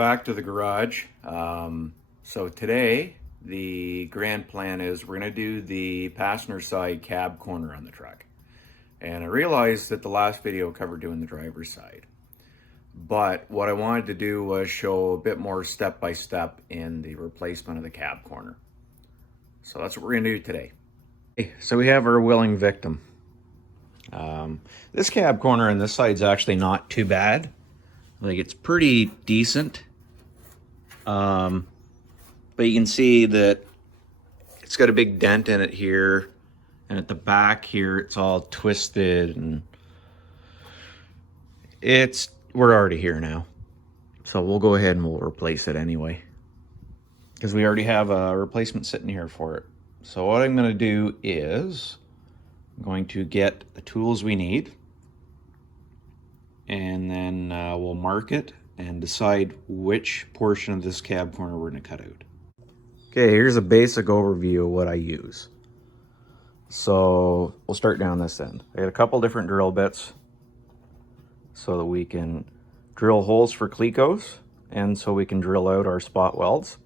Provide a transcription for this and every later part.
back to the garage. So today the grand plan is we're going to do the passenger side cab corner on the truck. And I realized that the last video covered doing the driver's side. But what I wanted to do was show a bit more step-by-step in the replacement of the cab corner. So that's what we're going to do today. Okay, so we have our willing victim. This cab corner on this side is actually not too bad. Like, it's pretty decent. But you can see that it's got a big dent in it here, and at the back here it's all twisted, and we're already here now. So we'll go ahead and we'll replace it anyway, because we already have a replacement sitting here for it. So what I'm going to do is I'm going to get the tools we need, and then we'll mark it and decide which portion of this cab corner we're going to cut out. Okay, here's a basic overview of what I use. So we'll start down this end. I got a couple different drill bits so that we can drill holes for clecos and so we can drill out our spot welds.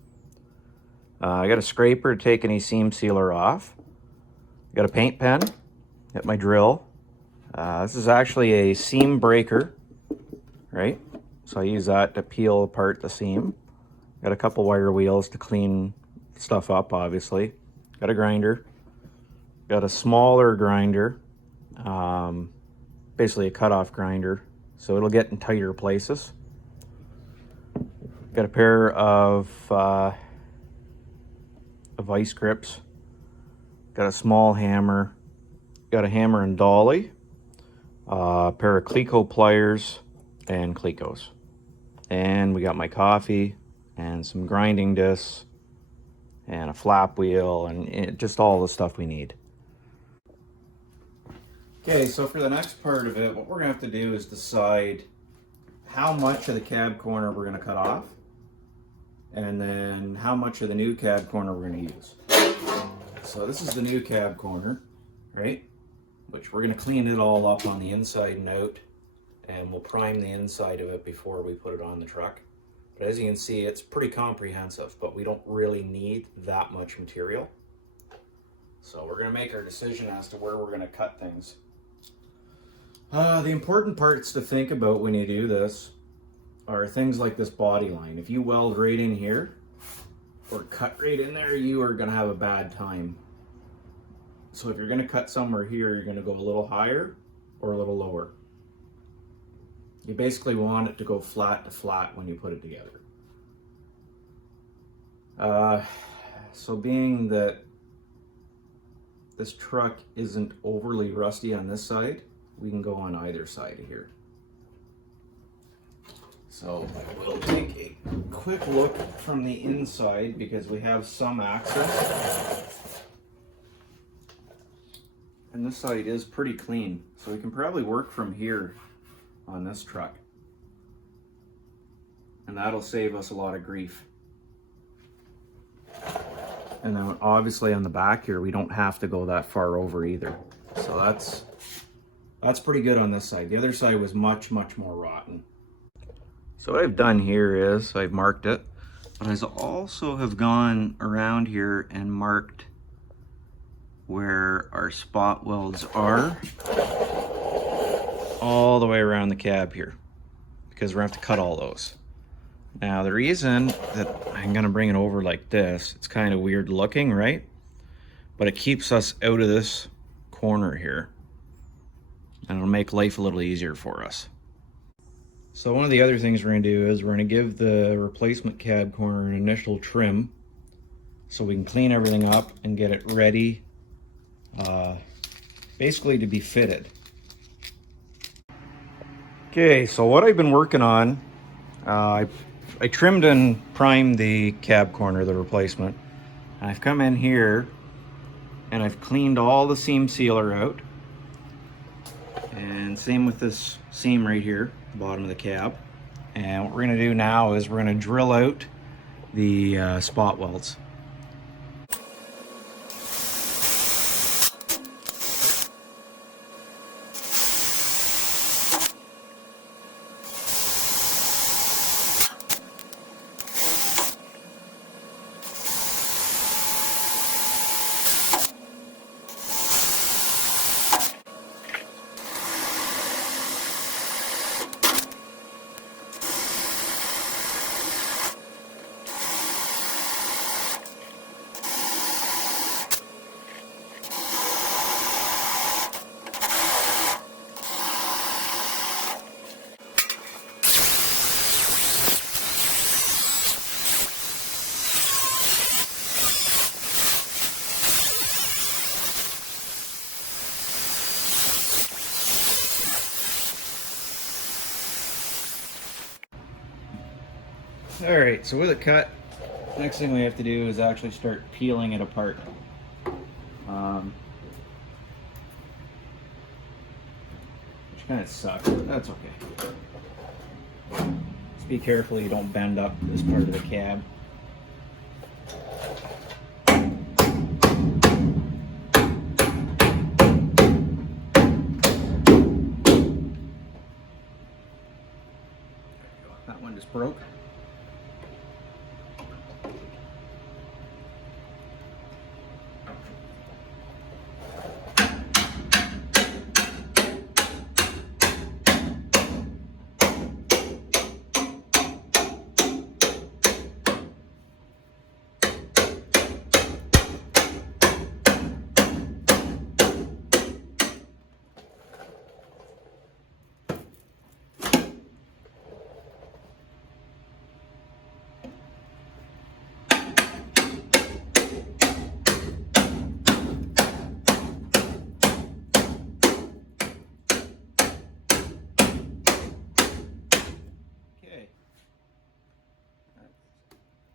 I got a scraper to take any seam sealer off. I got a paint pen, got my drill. This is actually a seam breaker, right? So I use that to peel apart the seam. Got a couple wire wheels to clean stuff up, obviously. Got a grinder. Got a smaller grinder, basically a cutoff grinder, so it'll get in tighter places. Got a pair of vice grips. Got a small hammer. Got a hammer and dolly. A pair of cleco pliers and clecos. And we got my coffee and some grinding discs and a flap wheel and just all the stuff we need. Okay, so for the next part of it, what we're going to have to do is decide how much of the cab corner we're going to cut off, and then how much of the new cab corner we're going to use. So this is the new cab corner, right? Which we're going to clean it all up on the inside and out, and we'll prime the inside of it before we put it on the truck. But as you can see, it's pretty comprehensive, but we don't really need that much material. So we're going to make our decision as to where we're going to cut things. The important parts to think about when you do this are things like this body line. If you weld right in here or cut right in there, you are going to have a bad time. So if you're going to cut somewhere here, you're going to go a little higher or a little lower. You basically want it to go flat to flat when you put it together. So being that this truck isn't overly rusty on this side, we can go on either side of here. So we'll take a quick look from the inside because we have some access. And this side is pretty clean, so we can probably work from here on this truck, and that'll save us a lot of grief. And then obviously on the back here we don't have to go that far over either, so that's pretty good on this side. The other side was much more rotten. So what I've done here is I've marked it, but I also have gone around here and marked where our spot welds are all the way around the cab here, because we're going to have to cut all those. Now the reason that I'm going to bring it over like this, it's kind of weird looking, right? But it keeps us out of this corner here, and it'll make life a little easier for us. So one of the other things we're going to do is we're going to give the replacement cab corner an initial trim so we can clean everything up and get it ready basically to be fitted. Okay, so what I've been working on, I trimmed and primed the cab corner, the replacement. And I've come in here and I've cleaned all the seam sealer out. And same with this seam right here, the bottom of the cab. And what we're gonna do now is we're gonna drill out the spot welds. All right, so with it cut, next thing we have to do is actually start peeling it apart. Which kind of sucks, but that's okay. Just be careful you don't bend up this part of the cab. That one just broke.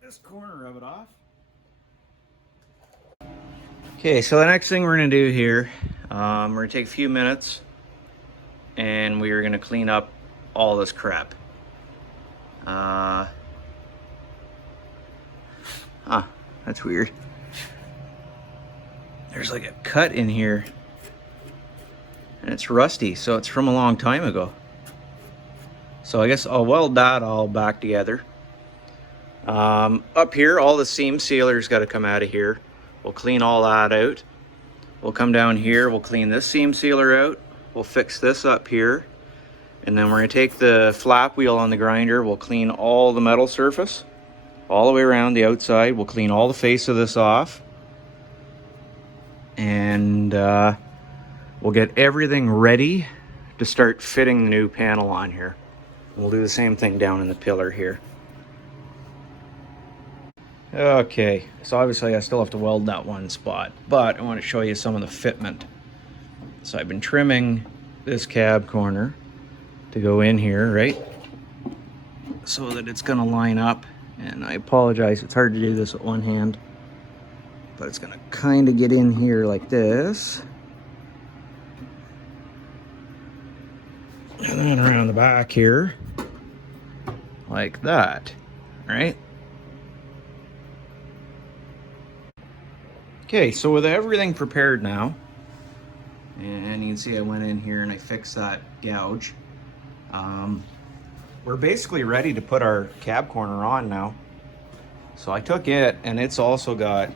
This corner of it off. Okay, so the next thing we're going to do here, we're going to take a few minutes and we're going to clean up all this crap. That's weird. There's like a cut in here and it's rusty, so it's from a long time ago. So I guess I'll weld that all back together. Up here, all the seam sealer's got to come out of here. We'll clean all that out. We'll come down here, we'll clean this seam sealer out. We'll fix this up here. And then we're going to take the flap wheel on the grinder. We'll clean all the metal surface, all the way around the outside. We'll clean all the face of this off. And we'll get everything ready to start fitting the new panel on here. We'll do the same thing down in the pillar here. Okay, so obviously I still have to weld that one spot, but I want to show you some of the fitment. So I've been trimming this cab corner to go in here, right? So that it's gonna line up, and I apologize, it's hard to do this with one hand, but it's gonna kind of get in here like this. And then around the back here, like that, right? Okay, so with everything prepared now, and you can see I went in here and I fixed that gouge. We're basically ready to put our cab corner on now. So I took it, and it's also got,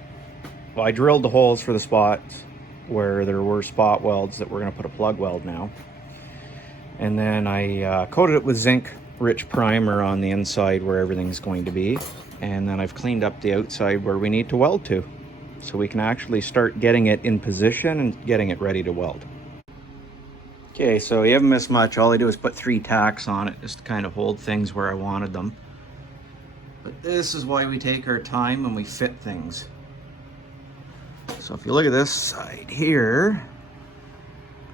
well, I drilled the holes for the spots where there were spot welds that we're gonna put a plug weld now. And then I coated it with zinc-rich primer on the inside where everything's going to be. And then I've cleaned up the outside where we need to weld to, so we can actually start getting it in position and getting it ready to weld. Okay, so you haven't missed much. All I do is put 3 tacks on it just to kind of hold things where I wanted them. But this is why we take our time and we fit things. So if you look at this side here,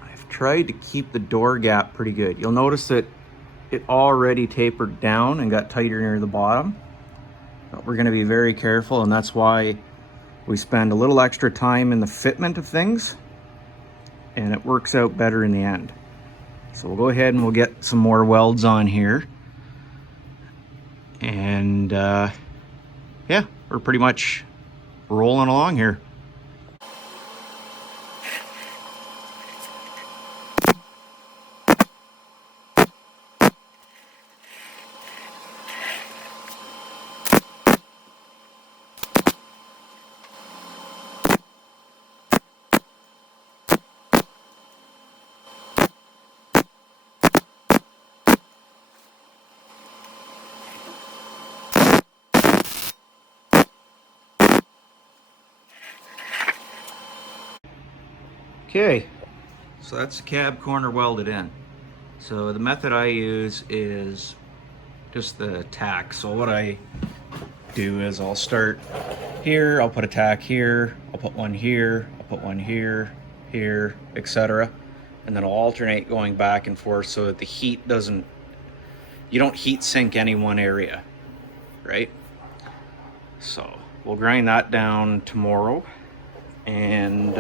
I've tried to keep the door gap pretty good. You'll notice that it already tapered down and got tighter near the bottom. But we're gonna be very careful, and that's why we spend a little extra time in the fitment of things, and it works out better in the end. So we'll go ahead and we'll get some more welds on here. And yeah, we're pretty much rolling along here. Okay, so that's the cab corner welded in. So the method I use is just the tack. So what I do is I'll start here, I'll put a tack here, I'll put one here, I'll put one here, here, etc. And then I'll alternate going back and forth so that the heat doesn't, you don't heat sink any one area, right? So we'll grind that down tomorrow. And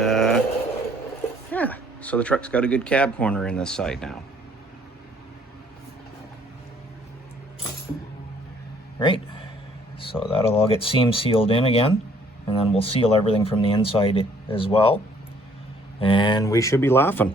yeah, so the truck's got a good cab corner in this side now. Right, so that'll all get seam sealed in again, and then we'll seal everything from the inside as well, and we should be laughing.